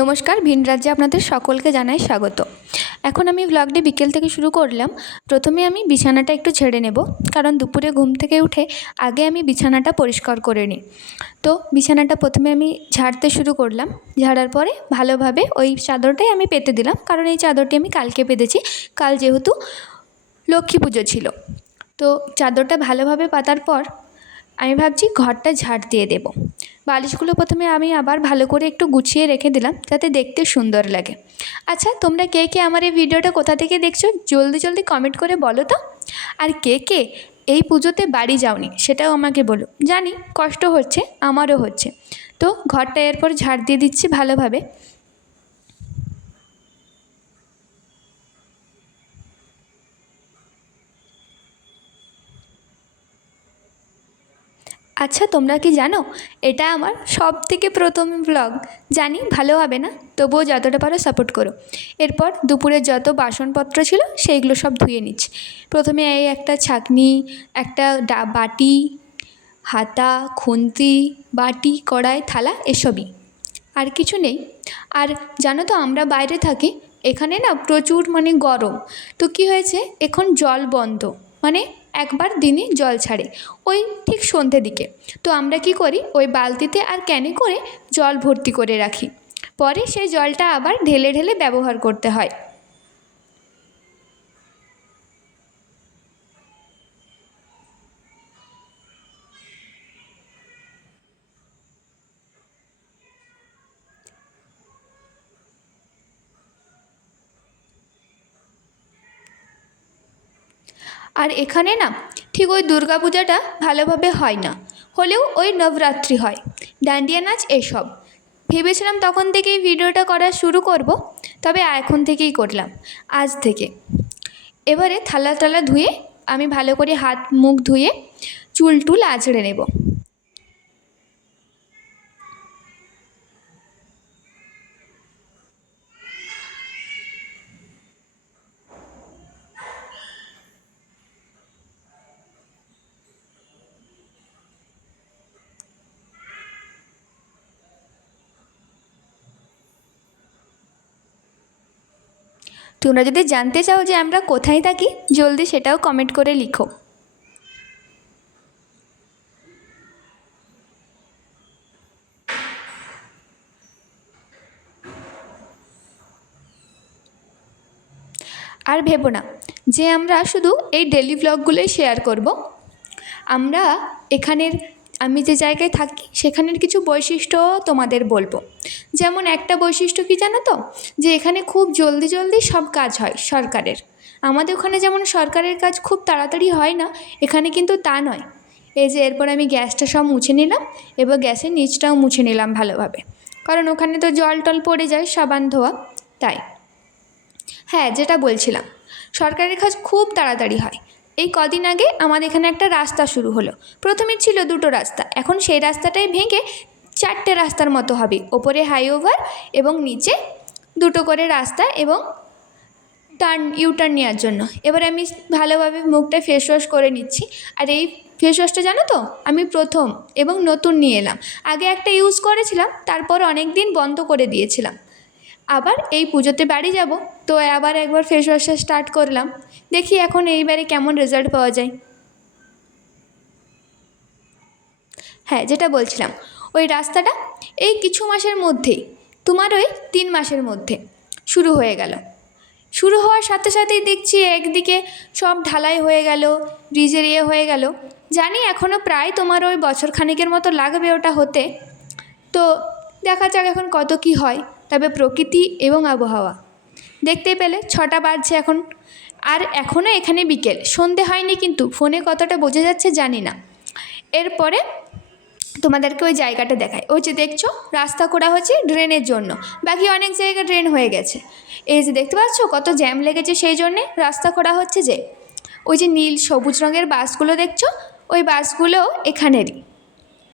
নমস্কার, ভিন রাজ্যে আপনাদের সকলকে জানাই স্বাগত। এখন আমি ভ্লগটি বিকেল থেকে শুরু করলাম। প্রথমে আমি বিছানাটা একটু ঝেড়ে নেব, কারণ দুপুরে ঘুম থেকে উঠে আগে আমি বিছানাটা পরিষ্কার করে নিই। তো বিছানাটা প্রথমে আমি ঝাড়তে শুরু করলাম। ঝাড়ার পরে ভালোভাবে ওই চাদরটাই আমি পেতে দিলাম, কারণ এই চাদরটি আমি কালকে পেতেছি। কাল যেহেতু লক্ষ্মী পুজো ছিল, তো চাদরটা ভালোভাবে পাতার পর আমি ভাবছি ঘরটা ঝাড় দিয়ে দেব। বালিশগুলো প্রথমে আমি আবার ভালো করে একটু গুছিয়ে রেখে দিলাম, যাতে দেখতে সুন্দর লাগে। আচ্ছা, তোমরা কে কে আমার এই ভিডিওটা কোথা থেকে দেখছো জলদি জলদি কমেন্ট করে বলো তো। আর কে কে এই পুজোতে বাড়ি যাওনি সেটাও আমাকে বলো। জানি কষ্ট হচ্ছে, আমারও হচ্ছে। তো ঘরটা এরপর ঝাড় দিয়ে দিচ্ছি ভালোভাবে। আচ্ছা, তোমরা কি জানো এটা আমার সবথেকে প্রথম ব্লগ। জানি ভালো হবে না, তবুও যতটা পারো সাপোর্ট করো। এরপর দুপুরের যত বাসনপত্র ছিল সেইগুলো সব ধুয়ে নিচ্ছি। প্রথমে এই একটা ছাঁকনি, একটা বাটি, হাতা, খুন্তি, বাটি, কড়াই, থালা এসবই, আর কিছু নেই। আর জানো তো আমরা বাইরে থাকি, এখানে না প্রচুর গরম। তো কি হয়েছে, এখন জল বন্ধ, একবার দিনে জল ছাড়ে, ওই ঠিক সন্ধ্যে দিকে। তো আমরা কি করি, ওই বালতিতে আর ক্যানে করে জল ভর্তি করে রাখি, পরে সেই জলটা আবার ঢেলে ঢেলে ব্যবহার করতে হয়। আর এখানে না ঠিক ওই দুর্গাপূজাটা ভালোভাবে হয় না, হলেও ওই নবরাত্রি হয়, ডান্ডিয়া নাচ এসব। ভেবেছিলাম তখন থেকেই ভিডিওটা করা শুরু করব, তবে এখন থেকেই করলাম, আজ থেকে। এবারে থালা টালা ধুয়ে আমি ভালো করে হাত মুখ ধুয়ে চুল টুল আঁচড়ে নেব। তোমরা যদি জানতে চাও যে আমরা কোথায় থাকি, জলদি সেটাও কমেন্ট করে লিখো। আর ভেবো না যে আমরা শুধু এই ডেলি ভ্লগগুলোই শেয়ার করব। আমরা এখানের, আমি যে জায়গায় থাকি সেখানের কিছু বৈশিষ্ট্যও তোমাদের বলবো। যেমন একটা বৈশিষ্ট্য কি জানো তো, যে এখানে খুব জলদি জলদি সব কাজ হয় সরকারের। আমাদের ওখানে যেমন সরকারের কাজ খুব তাড়াতাড়ি হয় না, এখানে কিন্তু তা নয়। এই যে এরপর আমি গ্যাসটা সব মুছে নিলাম, এবার গ্যাসের নিচটাও মুছে নিলাম ভালোভাবে, কারণ ওখানে তো জল টল পড়ে যায় সাবান ধোয়া, তাই। হ্যাঁ, যেটা বলছিলাম, সরকারের কাজ খুব তাড়াতাড়ি হয়। এই কদিন আগে আমাদের এখানে একটা রাস্তা শুরু হলো। প্রথমে ছিল দুটো রাস্তা, এখন সেই রাস্তাটাই ভেঙে চারটে রাস্তার মতো হবে। ওপরে হাইওভার এবং নিচে দুটো করে রাস্তা এবং ইউটার্ন নেওয়ার জন্য। এবারে আমি ভালোভাবে মুখটা ফেস ওয়াশ করে নিচ্ছি। আর এই ফেস ওয়াশটা জানো তো আমি প্রথম এবং নতুন নিয়ে এলাম। আগে একটা ইউজ করেছিলাম, তারপর অনেক দিন বন্ধ করে দিয়েছিলাম। আবার এই পুজোতে বাড়ি যাব, তো আবার একবার ফেস ওয়াশটা স্টার্ট করলাম। দেখি এখন এইবারে কেমন রেজাল্ট পাওয়া যায়। হ্যাঁ, যেটা বলছিলাম, ওই রাস্তাটা এই কিছু মাসের মধ্যেই, তোমার ওই 3 মাসের মধ্যে শুরু হয়ে গেল। শুরু হওয়ার সাথে সাথেই দেখছি একদিকে সব ঢালাই হয়ে গেল, ব্রিজের হয়ে গেল। জানি এখনও প্রায় তোমার ওই বছর খানেকের মতো লাগবে ওটা হতে। তো দেখা যাক এখন কত কি হয়। তবে প্রকৃতি এবং আবহাওয়া দেখতে পেলে 6টা বাজছে এখন, আর এখনও এখানে বিকেল, সন্ধে হয়নি, কিন্তু ফোনে কতটা বোঝা যাচ্ছে জানি না। এরপরে তোমাদেরকে ওই জায়গাটা দেখায়। ওই যে দেখছো রাস্তা করা হচ্ছে ড্রেনের জন্য, বাকি অনেক জায়গা ড্রেন হয়ে গেছে। এই যে দেখতে পাচ্ছ কত জ্যাম লেগেছে, সেই জন্যে রাস্তা করা হচ্ছে। যে ওই যে নীল সবুজ রঙের বাসগুলো দেখছো, ওই বাসগুলো এখানেরই।